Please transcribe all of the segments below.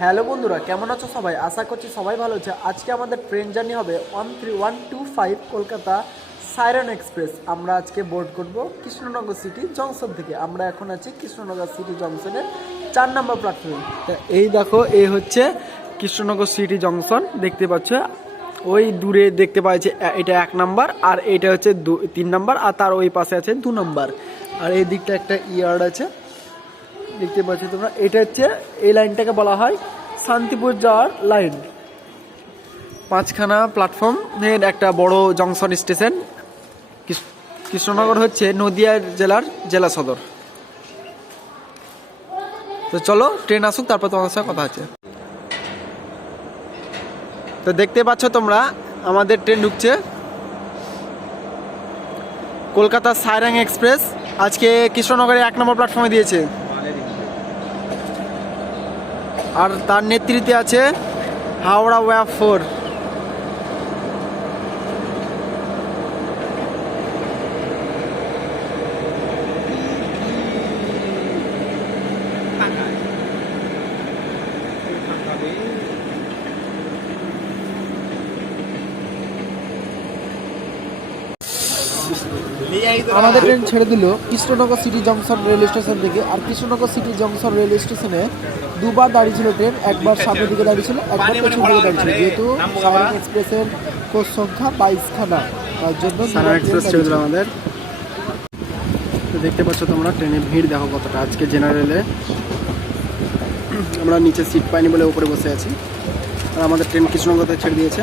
Hello বন্ধুরা, কেমন আছো সবাই? আশা করছি সবাই ভালো আছে। আজকে আমাদের ট্রেন জার্নি হবে one three one two five Kolkata সাইরন express. আমরা আজকে বোর্ড করব কৃষ্ণনগর সিটি জংশন থেকে। আমরা এখন আছি কৃষ্ণনগর সিটি জংশনের চার নম্বর প্ল্যাটফর্মে এই দেখো, এই হচ্ছে কৃষ্ণনগর সিটি জংশন দেখতে পাচ্ছ? ওই দূরে দেখতে পাচ্ছি এটা এক নাম্বার আর এটা হচ্ছে দু, তিন নাম্বার আর তার ওই পাশে আছে দু নাম্বার আর এই দিকটা একটা ইয়ার্ড আছে। দেখতে পাচ্ছ তোমরা, এটা হচ্ছে, এই লাইনটাকে বলা হয় শান্তিপুর যাওয়ার লাইন। পাঁচখানা প্ল্যাটফর্মের একটা বড় জংশন স্টেশন কৃষ্ণনগর হচ্ছে নদিয়া জেলার জেলা সদর। তো চলো ট্রেন আসুক, তারপর তোমার সাথে কথা হচ্ছে। তো দেখতে পাচ্ছ তোমরা, আমাদের ট্রেন ঢুকছে। কলকাতা সাইরাং এক্সপ্রেস, আজকে কৃষ্ণনগরে এক নম্বর প্ল্যাটফর্মে দিয়েছে। আর তার নেতৃত্বে আছে হাওড়া ওয়াব ফোর। আমাদের ট্রেন ছেড়ে দিল Krishnanagar city junction rail station থেকে। আর কৃষ্ণনগর সিটি জংশন রেল স্টেশনে দুবার দাঁড়িয়ে ছিল ট্রেন একবার সামনের দিকে দাঁড়িয়ে ছিল একবার পেছন দিকে দাঁড়িয়ে ছিল যেহেতু সারাং এক্সপ্রেসের কোচ সংখ্যা বাইশখানা তার জন্য ছিল। আমাদের। তো দেখতে পাচ্ছ তোমরা ট্রেনে ভিড় দেখো কতটা আজকে জেনারেলে। আমরা নিচে সিট পাইনি বলে উপরে বসে আছি। আর আমাদের ট্রেন কৃষ্ণনগরতে ছেড়ে দিয়েছে।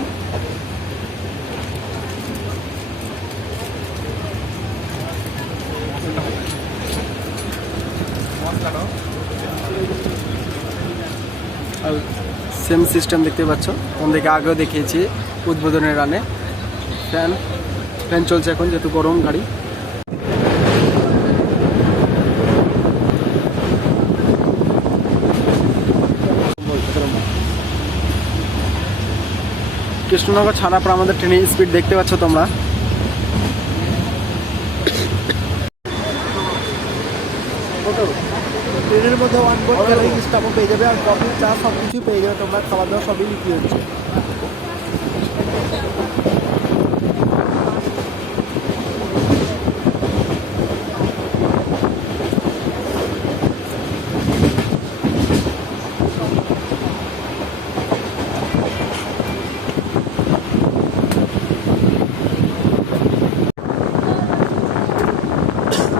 সেম সিস্টেম দেখতে পাচ্ছ। আমাদেরকে আগেও দেখিয়েছি উদ্বোধনের রানে। ফ্যান ফ্যান চলছে এখন, যেহেতু গরম গাড়ি। কৃষ্ণনগর ছাড়া পর আমাদের ট্রেনের স্পিড দেখতে পাচ্ছ তোমরা। ট্রেনের মধ্যে ওয়ান বোর্ড ক্যালারি সিস্টেমও পেয়ে যাবে আর কফি চা সব কিছুই পেয়ে যাবে, তোমরা খাওয়া দাওয়া সবই বিক্রি হচ্ছে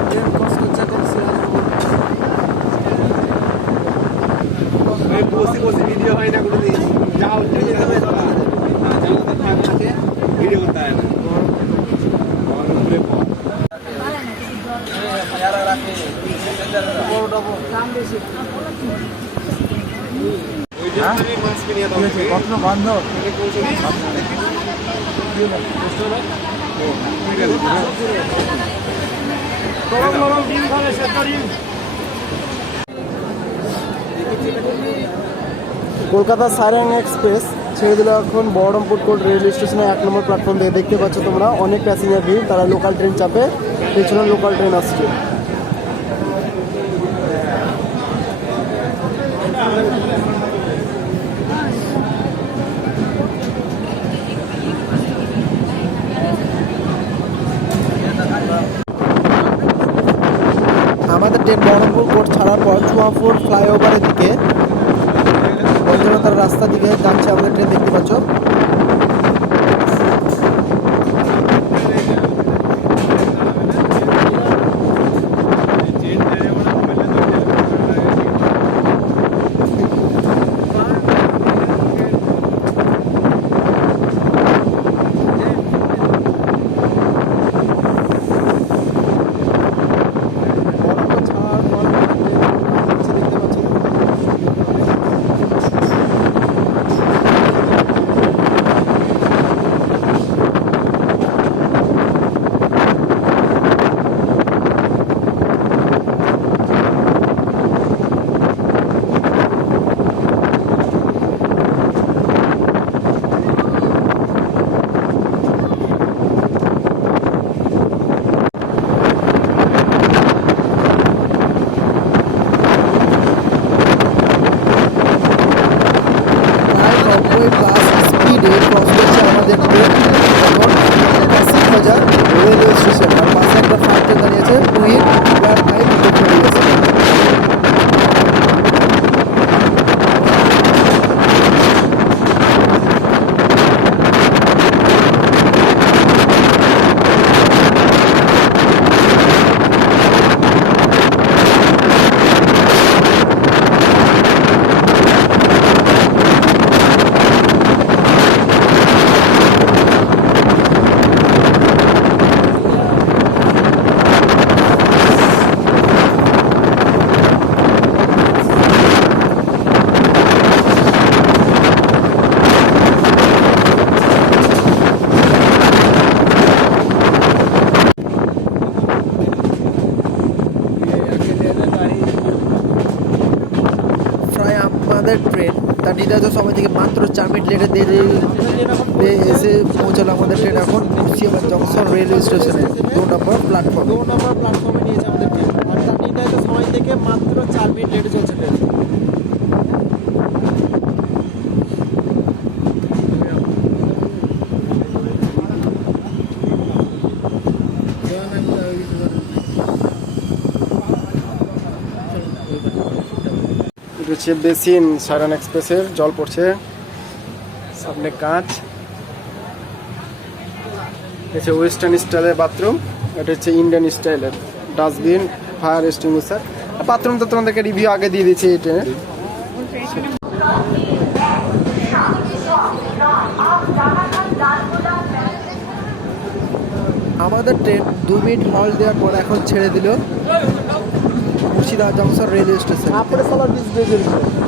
ট্রেন ক্রস করছে এখন সিরাজনগর ওই বসে বসে ভিডিও হয় না কোনোদিন যাও ট্রেনে যাবে তোরা না জানলাতে ফাঁকা আছে ভিডিও করতে হয় না গরম করে পর ওই যে তুমি মাস্ক নিয়ে দাও কখনো বন্ধ? কলকাতা সাইরাং এক্সপ্রেস ছেড়ে দিল এখন বহরমপুর কোর্ট রেল স্টেশনে এক নম্বর প্ল্যাটফর্ম দিয়ে। দেখতে পাচ্ছ তোমরা অনেক প্যাসেঞ্জার ভিড় তারা লোকাল ট্রেন চাপে পেছনে লোকাল ট্রেন আসছে আমাদের ট্রেন বহরমপুর কোর্ট ছাড়ার পর ফ্লাইওভারের দিকে বঞ্জনতার রাস্তা দিকে যাচ্ছে আমাদের ট্রেন দেখতে পাচ্ছ? তার নির্ধারিত সময় থেকে মাত্র চার মিনিট লেটে দেরি এসে পৌঁছালো আমাদের ট্রেন এখন মুর্শিদাবাদ জংশন রেলওয়ে স্টেশনে দু নম্বর প্ল্যাটফর্ম দু নম্বর প্ল্যাটফর্মে নিয়েছে আমাদের ট্রেন আর তার নির্ধারিত সময় থেকে মাত্র চার মিনিট লেটে চলছে ট্রেন এটা হচ্ছে বেসিন সাইরান এক্সপ্রেসের, জল পড়ছে। সামনে কাঁচ। এটা হচ্ছে ওয়েস্টার্ন স্টাইলের বাথরুম, এটা হচ্ছে ইন্ডিয়ান স্টাইলের ডাস্টবিন, ফায়ার এক্সটিংগুইশার। বাথরুম তো তোমাদেরকে রিভিউ আগে দিয়ে দিয়েছি এই ট্রেনে। আমাদের ট্রেন দু মিনিট হল দেওয়ার পর এখন ছেড়ে দিল। Murshidabad junction railway station.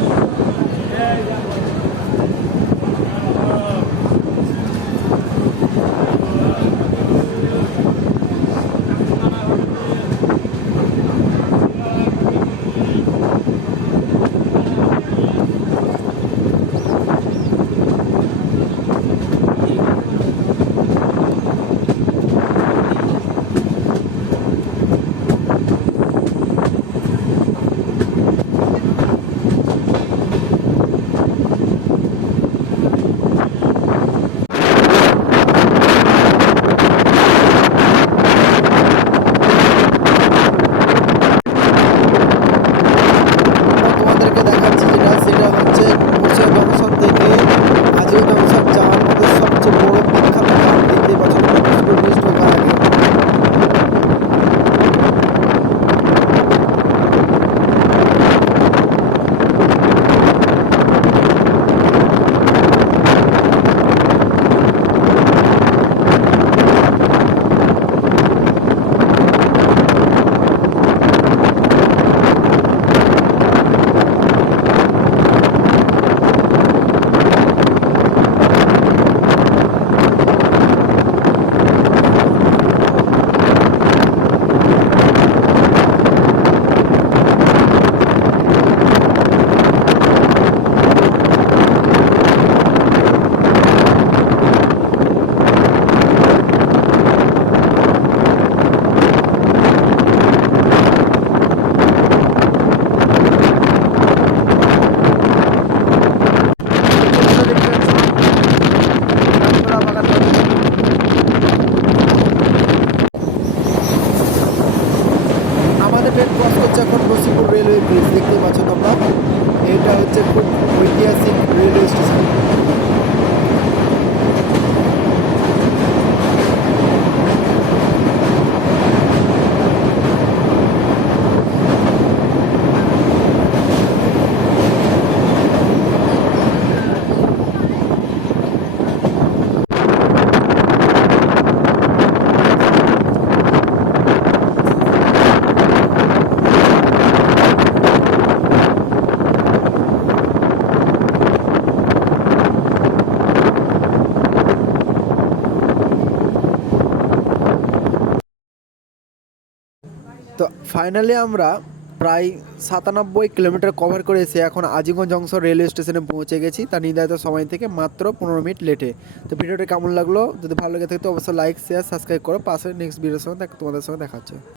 হচ্ছে খুব ঐতিহাসিক রেলওয়ে স্টেশন। তো ফাইনালি আমরা প্রায় সাতানব্বই কিলোমিটার কভার করে এসে এখন আজিগঞ্জ জংশন রেলওয়ে স্টেশনে পৌঁছে গেছি। তার নির্ধারিত সময় থেকে মাত্র পনেরো মিনিট লেটে তো ভিডিওটা কেমন লাগল? যদি ভালো লেগে থাকে তো অবশ্যই লাইক শেয়ার সাবস্ক্রাইব করো। পাশে নেক্সট ভিডিওর সঙ্গে তোমাদের সঙ্গে দেখা হচ্ছে।